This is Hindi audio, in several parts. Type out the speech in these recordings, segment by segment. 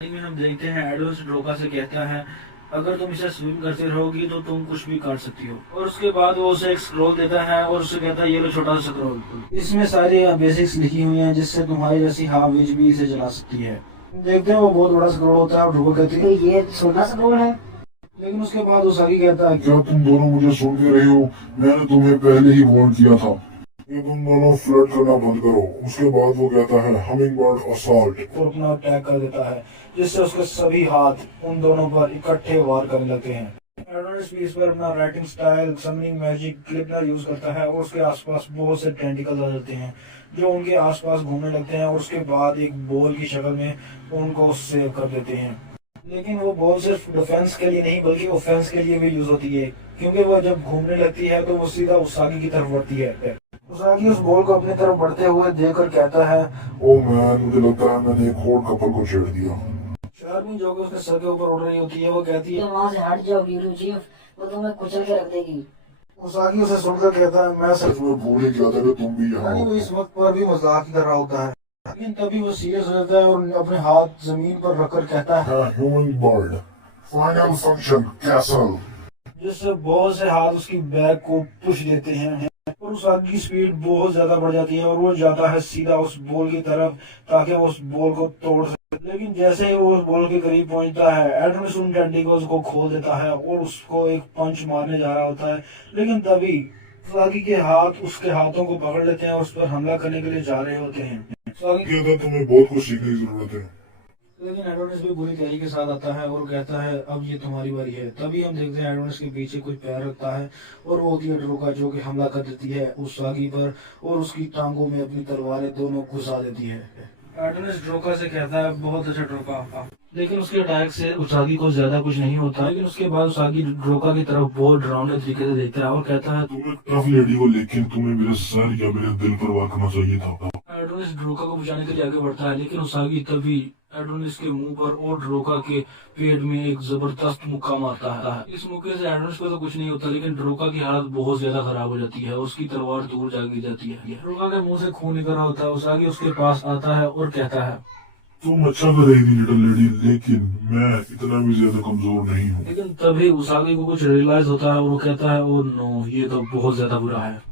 में हम देखते हैं एडोनिस ड्रोका से कहता है अगर तुम इसे स्विम करते रहोगी तो तुम कुछ भी काट सकती हो। और उसके बाद वो उसे एक स्क्रॉल देता है और उसे कहता है ये लो छोटा सा स्क्रॉल, इसमें सारी बेसिक्स लिखी हुई हैं जिससे तुम्हारी जैसी हाफ विच भी इसे चला सकती है। देखते हैं वो बहुत बड़ा स्क्रॉल होता है और ड्रोका कहती है ये छोटा स्क्रॉल है। लेकिन उसके बाद उसागी कहता है क्या तुम दोनों मुझे सुन के रहे हो? मैंने तुम्हें पहले ही वार्न किया था कि तुम दोनों फ्लर्ट करना बंद करो। उसके बाद वो कहता है हमिंग बर्ड असॉल्ट और अपना अटैक कर देता है जिससे उसके सभी हाथ उन दोनों पर इकट्ठे वार करने लगते हैं। एडोनिस भी इस पर अपना राइटिंग स्टाइल समनिंग मैजिक क्लिपनर यूज करता है और उसके आसपास बहुत से टेंटिकल्स आ जाते हैं जो उनके आसपास घूमने लगते हैं और उसके बाद एक बॉल की शक्ल में उनको सेव कर देते हैं। लेकिन वो बॉल सिर्फ डिफेंस के लिए नहीं बल्कि ऑफेंस के लिए भी यूज होती है, क्योंकि वो जब घूमने लगती है तो वो सीधा उसागी की तरफ बढ़ती है। उसागी उस बॉल को अपनी तरफ बढ़ते हुए देखकर कहता है ओ मैन, मुझे लगता है मैंने एक हॉट कपल को छेड़ दिया। शार्मी जो कि उसके सर के ऊपर उड़ रही होती है वो कहती है वहाँ से हट जाओ वीरू चीफ, वो तुम्हें कुचल के रख देगी। उसागी उसे सुनकर कहता है मैं सच में भूल ही गया था कि तुम भी यहाँ वो हो। इस वक्त पर भी मजाक ही कर रहा होता है, लेकिन तभी वो सीरियस हो जाता है और अपने हाथ जमीन पर रखकर कहता है human bird final function castle. जिससे बहुत से हाथ उसकी बैग को पुश देते हैं और उस आग की स्पीड बहुत ज्यादा बढ़ जाती है और वो जाता है सीधा उस बॉल की तरफ ताकि वो उस बॉल को तोड़ सके। लेकिन जैसे ही वो उस बॉल के करीब पहुंचता है एडोनिस उन टेंटिकल्स को खोल देता है और उसको एक पंच मारने जा रहा होता है, लेकिन तभी उसागी के हाथ उसके हाथों को पकड़ लेते हैं और उस पर हमला करने के लिए जा रहे होते हैं। उसागी था तुम्हें बहुत कुछ सीखने की जरूरत है। लेकिन एडोनिस भी बुरी तैयारी के साथ आता है और कहता है अब ये तुम्हारी बारी है। तभी हम देखते हैं एडोनिस के पीछे कुछ पैर रखता है और वो होती है ड्रोका जो कि हमला कर देती है उसागी पर और उसकी टांगों में अपनी तलवारें दोनों घुसा देती है। एडोनिस ड्रोका से कहता है बहुत अच्छा ड्रोका, लेकिन उसके अटैक से उसागी को ज्यादा कुछ नहीं होता। लेकिन उसके बाद उसागी ड्रोका की तरफ बहुत डरावने तरीके से देखता है और कहता है तुम एक टफ लेडी हो, लेकिन तुम्हें मेरे सर या मेरे दिल पर वार करना चाहिए था। एडोनिस ड्रोका को बचाने के लिए आगे बढ़ता है, लेकिन उसागी तभी एडोनिस के मुंह पर और ड्रोका के पेट में एक जबरदस्त मुक्का मारता है। इस मुक्के से एडोनिस को तो कुछ नहीं होता, लेकिन ड्रोका की हालत बहुत ज्यादा खराब हो जाती है और उसकी तलवार दूर जा गिर जाती है। ड्रोका के मुंह से खून निकल रहा होता है। उसागी उसके पास आता है और कहता है तुम अच्छा कर रही थी लिटिल लेडी, लेकिन मैं इतना भी ज्यादा कमजोर नहीं हूँ। लेकिन तभी उसागी को कुछ रियलाइज होता है और वो कहता है ओ नो, ये तो बहुत ज्यादा बुरा है।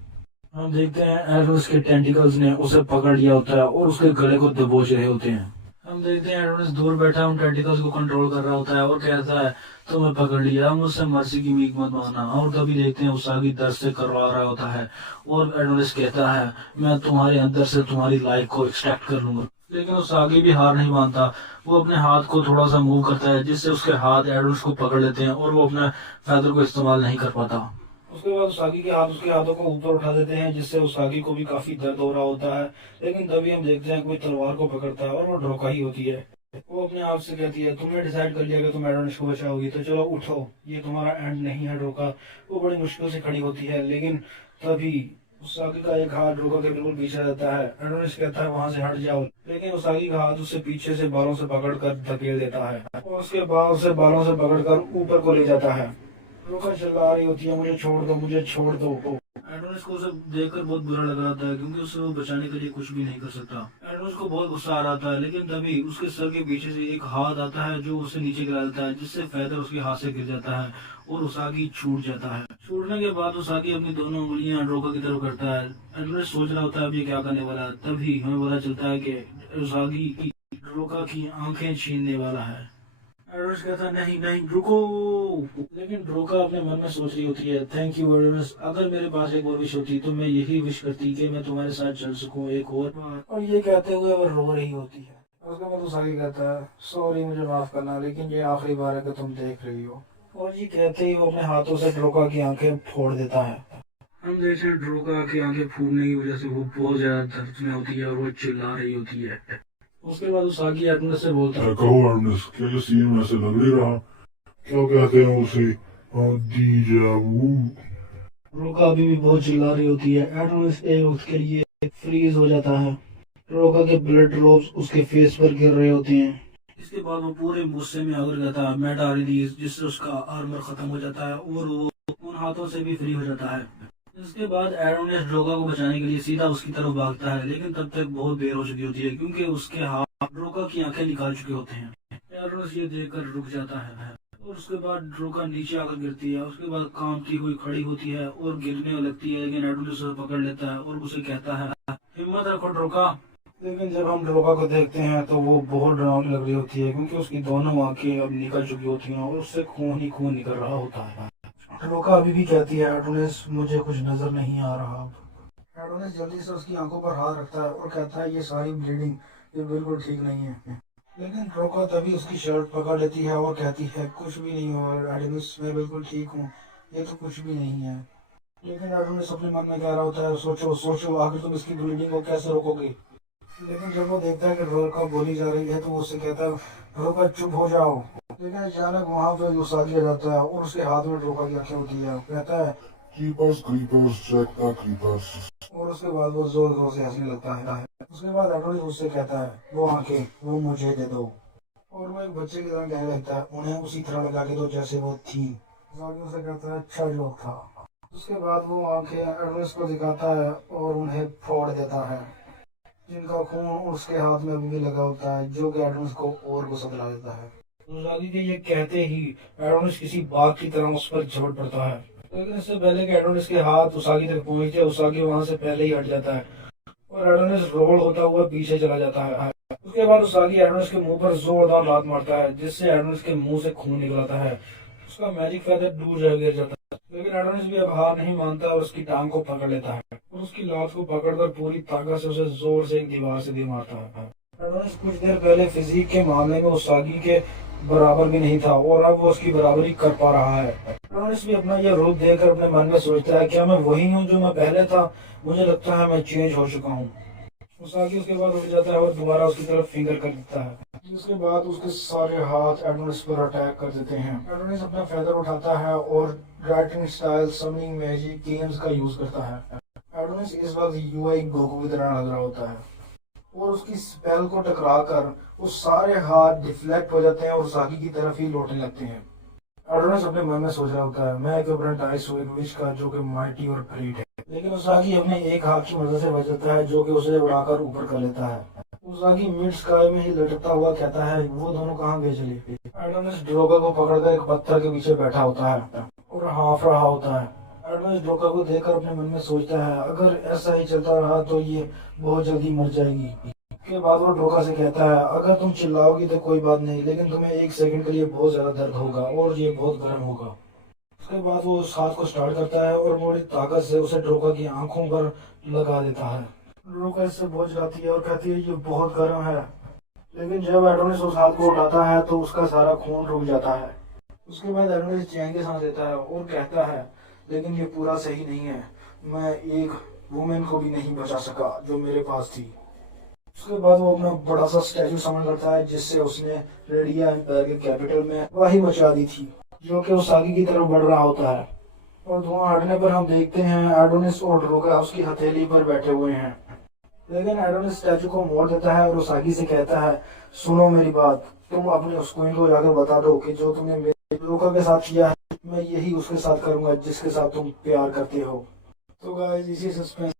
हम देखते हैं एडोनिस के टेंटिकल्स ने उसे पकड़ लिया होता है और उसके गले को दबोच रहे होते हैं। हम देखते हैं एडोनिस दूर बैठा उन टेंटिकल्स को कंट्रोल कर रहा होता है और कहता है तुम्हें पकड़ लिया, मुझसे मर्सी की मीक मत मांगना। और तभी देखते हैं उसागी दर्द से करवा रहा होता है और एडोनिस कहता है मैं तुम्हारे अंदर से तुम्हारी लाइफ को एक्सट्रैक्ट कर लूंगा। लेकिन उसागी भी हार नहीं मानता। वो अपने हाथ को थोड़ा सा मूव करता है जिससे उसके हाथ एडोनिस को पकड़ लेते हैं और वो अपना फैदर को इस्तेमाल नहीं कर पाता। उसके बाद उसागी के हाथ उसके हाथों को ऊपर उठा देते हैं जिससे उसागी को भी काफी दर्द हो रहा होता है। लेकिन तभी हम देखते हैं कोई तलवार को पकड़ता है और वो ड्रोका ही होती है। वो अपने आप से कहती है तुमने डिसाइड कर लिया कि तुम एडोनिस को बचाओगी तो चलो उठो, ये तुम्हारा एंड नहीं है ड्रोका। वो बड़ी मुश्किल से खड़ी होती है, लेकिन तभी उसागी का एक हाथ ड्रोका के बिल्कुल पीछे रहता है। एडोनिस कहता है वहां से हट जाओ, लेकिन उसागी का हाथ उससे पीछे से बालों से पकड़कर धकेल देता है और उसके बाद उसे बालों से पकड़कर ऊपर को ले जाता है। ड्रोका चिल्ला रही होती है मुझे छोड़ दो, मुझे छोड़ दो। एडोनिस को उसे देखकर बहुत बुरा लग रहा था क्योंकि उसे वो बचाने के लिए कुछ भी नहीं कर सकता। एडोनिस को बहुत गुस्सा आ रहा था, लेकिन तभी उसके सर के पीछे से एक हाथ आता है जो उसे नीचे गिरा देता है जिससे फैदर उसके हाथ से गिर जाता है और उसागी छूट जाता है। छूटने के बाद उसागी अपनी दोनों उंगलियां ड्रोका की तरफ करता है। एडोनिस सोच रहा होता है अब ये क्या करने वाला है। तभी हमें पता चलता है कि उसागी की ड्रोका की आंखें छीनने वाला है। एडोनिस कहता नहीं नहीं रुको, लेकिन ड्रोका अपने मन में सोच रही होती है थैंक यू एडोनिस, अगर मेरे पास एक और विश होती तो मैं यही विश करती कि मैं तुम्हारे साथ चल सकूं एक और बार। और ये कहते हुए वो रो रही होती है। उसके बाद उसागी कहता है सॉरी मुझे माफ करना, लेकिन ये आखिरी बार है कि तुम देख रही हो। और ये कहते ही वो अपने हाथों से ड्रोका की आंखें फोड़ देता है। हम देखते हैं ड्रोका की आंखें फूटने की वजह से वो बहुत ज्यादा दर्द में होती है और वो चिल्ला रही होती है। उसके बाद उसागी एडोनिस से बोलता है कहो एडोनिस, क्या ये सीन वैसे लग नहीं रहा? क्या कहते हैं उसे? डीजा वू। ड्रोका अभी भी बहुत चिल्ला रही होती है। एडोनिस एक वक्त के लिए फ्रीज हो जाता है। ड्रोका के ब्लड ड्रॉप्स उसके फेस पर गिर रहे होते हैं। इसके बाद वो पूरे गुस्से में आकर जाता है मेटा रिलीज, जिससे उसका आर्मर खत्म हो जाता है और वो उन हाथों से भी फ्री हो जाता है। इसके बाद एडोनिस ड्रोका को बचाने के लिए सीधा उसकी तरफ भागता है, लेकिन तब तक बहुत देर हो चुकी होती है क्योंकि उसके हाथ ड्रोका की आंखें निकाल चुके होते हैं। एडोनिस ये देखकर रुक जाता है और उसके बाद ड्रोका नीचे आकर गिरती है। उसके बाद कांपती हुई खड़ी होती है और गिरने लगती है, लेकिन एडोनिस उसे पकड़ लेता है और उसे कहता है हिम्मत रखो ड्रोका। लेकिन जब हम ड्रोका को देखते हैं तो वो बहुत डरावनी लग रही होती है, क्योंकि उसकी दोनों आंखें अब निकल चुकी होती हैं और उससे खून ही खून निकल रहा होता है। ड्रोका अभी भी कहती है एडोनिस मुझे कुछ नजर नहीं आ रहा। एडोनिस जल्दी से उसकी आंखों पर हाथ रखता है और कहता है ये सारी ब्लीडिंग ये बिल्कुल ठीक नहीं है। लेकिन ड्रोका तभी उसकी शर्ट पकड़ लेती है और कहती है कुछ भी नहीं हुआ एडोनिस, मैं बिल्कुल ठीक हूँ, ये तो कुछ भी नहीं है। लेकिन एडोनिस अपने मन में कह रहा होता है सोचो सोचो आखिर तुम इसकी ब्लीडिंग को कैसे रोकोगे। लेकिन जब वो देखता है कि ड्रोका बोली जा रही है तो वो उससे कहता है ड्रोका चुप हो जाओ। लेकिन अचानक वहाँ पे यूसागी आ जाता है और उसके हाथ में ड्रोका की आंखें होती है। कहता है keepers creepers check the creepers. और उसके बाद वो जोर जोर से हंसने लगता है। उसके बाद एडोनिस उससे कहता है वो आंखें वो मुझे दे दो। और वो एक बच्चे की तरह कहने लगता है उन्हें उसी तरह लगा के दो जैसे वो थी। यूसागी उससे कहता है अच्छा जोक था। उसके बाद वो आंखें एडोनिस को दिखाता है और उन्हें फोड़ देता है, जिनका खून उसके हाथ में अभी भी लगा होता है, जो कि एडोनिस को और गुस्सा दिला देता है। यूसागी के ये कहते ही एडोनिस किसी बाघ की तरह उस पर झपट पड़ता है। लेकिन इससे पहले कि एडोनिस के हाथ उसागी तक पहुंचे, उसागी वहां से पहले ही हट जाता है और एडोनिस रोल होता हुआ पीछे चला जाता है। उसके बाद उसागी एडोनिस के मुंह पर जोरदार लात मारता है, जिससे एडोनिस के मुंह से खून निकलता है। उसका मैजिक फेदर दूर जा गिर जाता है। लेकिन एडोनिस भी अब हार नहीं मानता और उसकी टांग को पकड़ लेता है और उसकी लात को पकड़कर पूरी ताकत से उसे जोर से एक दीवार से दे मारता है। एडोनिस कुछ देर पहले फिजिक के मामले में उसागी के बराबर भी नहीं था और अब वो उसकी बराबरी कर पा रहा है। एडोनिस भी अपना यह रूप देखकर अपने मन में सोचता है क्या मैं वही हूँ जो मैं पहले था, मुझे लगता है मैं चेंज हो चुका हूँ। उसागी उसके बाद उठ जाता है और दोबारा उसकी तरफ फिंगर कर देता है, जिसके बाद उसके सारे हाथ एडोनिस पर अटैक कर देते हैं। एडोनिस अपना फेदर उठाता है और writing style summoning magic games का यूज करता है। एडोनिस इस वक्त यूआई गोकू की तरह लग रहा होता है और उसकी स्पेल को टकरा कर वो सारे हाथ डिफ्लेक्ट हो जाते हैं और उसागी की तरफ ही लौटने लगते हैं। एडोनिस अपने मन में सोच रहा होता है मैं एक विच का जो कि माइटी और ग्रेट है। लेकिन उसागी अपने एक हाथ की मदद से बच जाता है, जो कि उसे उड़ाकर ऊपर कर लेता है। उसागी मिड स्काई में ही लटकता हुआ कहता है वो दोनों कहाँ गए चले। एडोनिस ड्रोका को पकड़कर एक पत्थर के पीछे बैठा होता है और हाँफ रहा होता है। एडोनिस ड्रोका को देखकर अपने मन में सोचता है अगर ऐसा ही चलता रहा तो ये बहुत जल्दी मर जाएगी। के बाद वो ड्रोका से कहता है अगर तुम चिल्लाओगी तो कोई बात नहीं, लेकिन तुम्हें एक सेकंड के लिए बहुत ज्यादा दर्द होगा और ये बहुत गर्म होगा। उसके बाद वो उस हाथ को स्टार्ट करता है और बड़ी ताकत से उसे ड्रोका की आंखों पर लगा देता है। ड्रोका इससे बहुत जाती है और कहती है ये बहुत गर्म है। लेकिन जब एडोनिस उस हाथ को उठाता है तो उसका सारा खून रुक जाता है। उसके बाद एडोनिस चैन के सांस लेता है और कहता है लेकिन ये पूरा सही नहीं है, मैं एक वुमेन को भी नहीं बचा सका जो मेरे पास थी। उसके बाद वो अपना बड़ा सा स्टैचू समन करता है, जिससे उसने रेडिया एम्पायर के कैपिटल में वही मचा दी थी, जो कि उसागी की तरफ बढ़ रहा होता है। और धुआं हटने पर हम देखते हैं एडोनिस और ड्रोका उसकी हथेली पर बैठे हुए हैं। लेकिन एडोनिस स्टैचू को मोड़ देता है और उसागी से कहता है सुनो मेरी बात, तुम अपने उस क्वीन को जाकर बता दो कि जो तुमने मेरे ड्रोका के साथ किया है मैं यही उसके साथ करूंगा जिसके साथ तुम प्यार करते हो। तो गाइस इसी सस्पेंस